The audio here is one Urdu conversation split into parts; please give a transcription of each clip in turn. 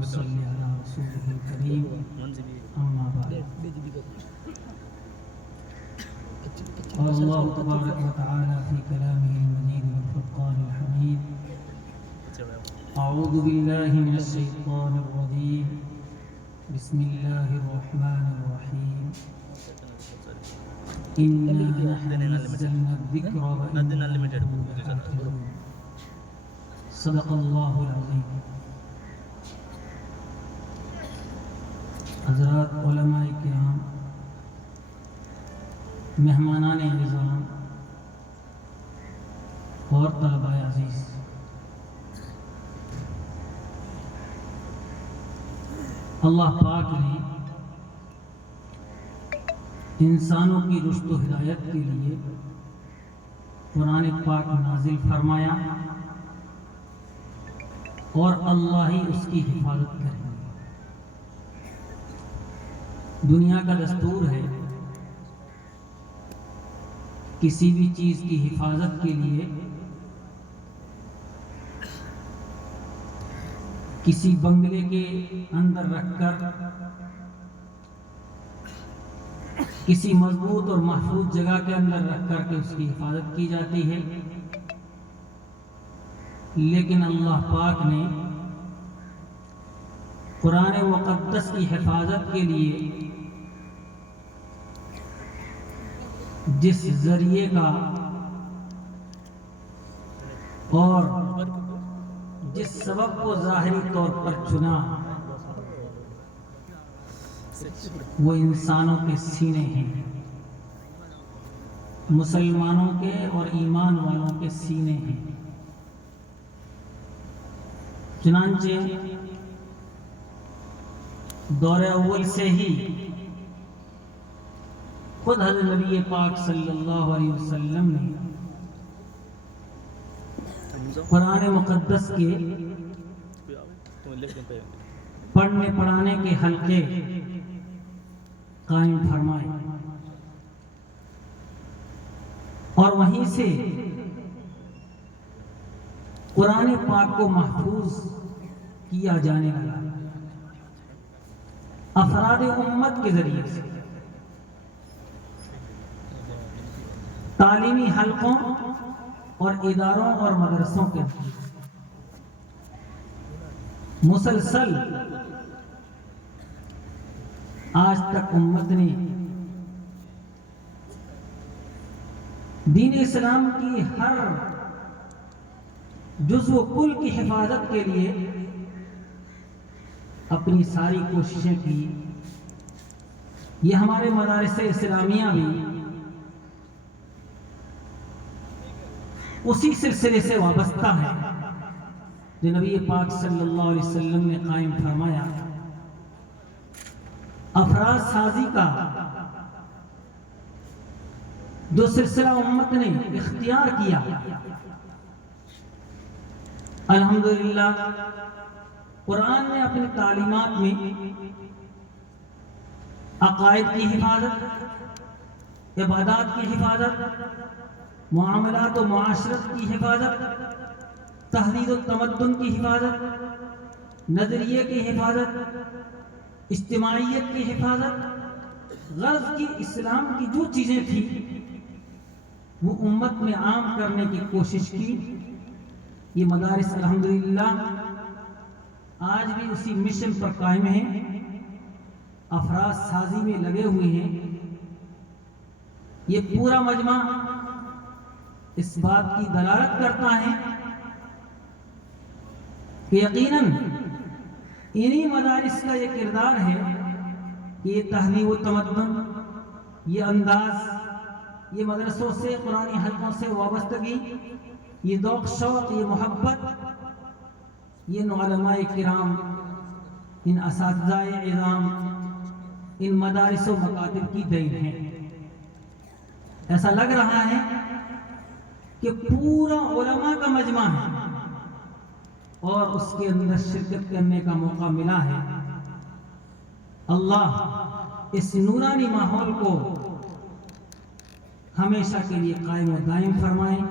اللهم صل على رسوله الكريم أما بعد قال الله تبارك وتعالى في كلامه المجيد والفرقان الحميد أعوذ بالله من الشيطان الرجيم بسم الله الرحمن الرحيم إنا نحن نزلنا الذكر وإنا له لحافظون صدق الله العظيم. حضرات علماء کرام، مہمانان نظام اور طلباء عزیز، اللہ پاک نے انسانوں کی رشد و ہدایت کے لیے قرآن پاک نازل فرمایا اور اللہ ہی اس کی حفاظت کرے. دنیا کا دستور ہے کسی بھی چیز کی حفاظت کے لیے کسی بنگلے کے اندر رکھ کر کسی مضبوط اور محفوظ جگہ کے اندر رکھ کر کے اس کی حفاظت کی جاتی ہے. لیکن اللہ پاک نے قرآن مقدس کی حفاظت کے لیے جس ذریعے کا اور جس سبب کو ظاہری طور پر چنا وہ انسانوں کے سینے ہیں، مسلمانوں کے اور ایمان والوں کے سینے ہیں. چنانچہ دور اول سے ہی خود حضرت نبی پاک صلی اللہ علیہ وسلم نے قرآن مقدس کے پڑھنے پڑھانے کے حلقے قائم فرمائے اور وہیں سے قرآن پاک کو محفوظ کیا جانے لگا افراد امت کے ذریعے سے. تعلیمی حلقوں اور اداروں اور مدرسوں کے مسلسل آج تک امت نے دین اسلام کی ہر جزو و کل کی حفاظت کے لیے اپنی ساری کوششیں کی. یہ ہمارے مدارس اسلامیہ بھی اسی سلسلے سے وابستہ ہے جو نبی پاک صلی اللہ علیہ وسلم نے قائم فرمایا. افراد سازی کا جو سلسلہ امت نے اختیار کیا، الحمدللہ قرآن نے اپنی تعلیمات میں عقائد کی حفاظت، عبادات کی حفاظت، معاملات و معاشرت کی حفاظت، تحدید و تمدن کی حفاظت، نظریے کی حفاظت، اجتماعیت کی حفاظت، غرض کی اسلام کی جو چیزیں تھیں وہ امت میں عام کرنے کی کوشش کی. یہ مدارس الحمدللہ آج بھی اسی مشن پر قائم ہیں، افراد سازی میں لگے ہوئے ہیں. یہ پورا مجمع اس بات کی دلالت کرتا ہے کہ یقیناً انہی مدارس کا یہ کردار ہے کہ یہ تہذیب و تمدن، یہ انداز، یہ مدرسوں سے قرآنی حلقوں سے وابستگی، یہ ذوق شوق، یہ محبت، یہ علماء کرام، ان اساتذہ اعظام، ان مدارس و مکاتب کی دین ہے. ایسا لگ رہا ہے کہ پورا علماء کا مجمع ہے اور اس کے اندر شرکت کرنے کا موقع ملا ہے. اللہ اس نورانی ماحول کو ہمیشہ کے لیے قائم و دائم فرمائیں،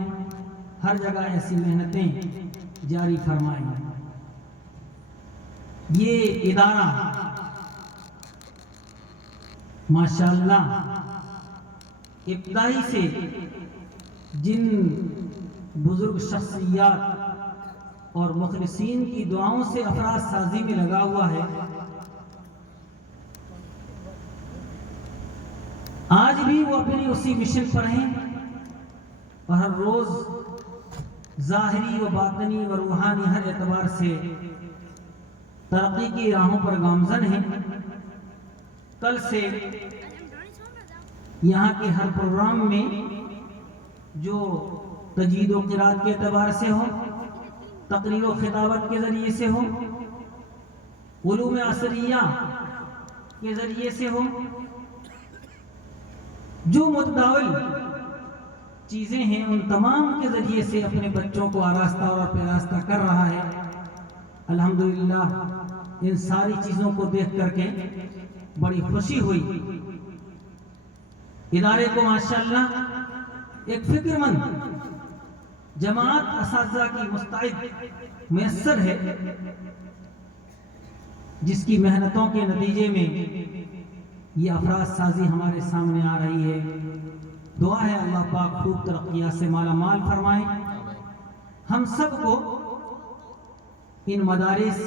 ہر جگہ ایسی محنتیں جاری فرمائیں. یہ ادارہ ماشاءاللہ ابتدائی سے جن بزرگ شخصیات اور مخلصین کی دعاؤں سے افراد سازی میں لگا ہوا ہے، آج بھی وہ اپنی اسی مشن پر ہیں اور ہر روز ظاہری و باطنی و روحانی ہر اعتبار سے ترقی کی راہوں پر گامزن ہیں۔ کل سے یہاں کے ہر پروگرام میں جو تجوید و قرات کے اعتبار سے ہو، تقریر و خطابت کے ذریعے سے ہو، علوم عصریہ کے ذریعے سے ہو، جو متداول چیزیں ہیں ان تمام کے ذریعے سے اپنے بچوں کو آراستہ اور پیراستہ کر رہا ہے۔ الحمدللہ ان ساری چیزوں کو دیکھ کر کے بڑی خوشی ہوئی۔ ادارے کو ماشاءاللہ ایک فکر مند جماعت اساتذہ کی مستعد میسر ہے، جس کی محنتوں کے نتیجے میں یہ افراد سازی ہمارے سامنے آ رہی ہے۔ دعا ہے اللہ پاک خوب ترقیات سے مالا مال فرمائے، ہم سب کو ان مدارس،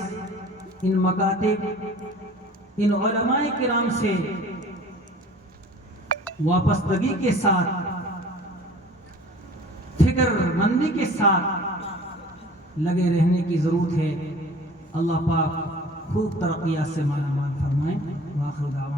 ان مکاتب، ان علماء کرام سے وابستگی کے ساتھ، فکر مندی کے ساتھ لگے رہنے کی ضرورت ہے۔ اللہ پاک خوب ترقیات سے مالا مال فرمائے۔ وآخر دعوانا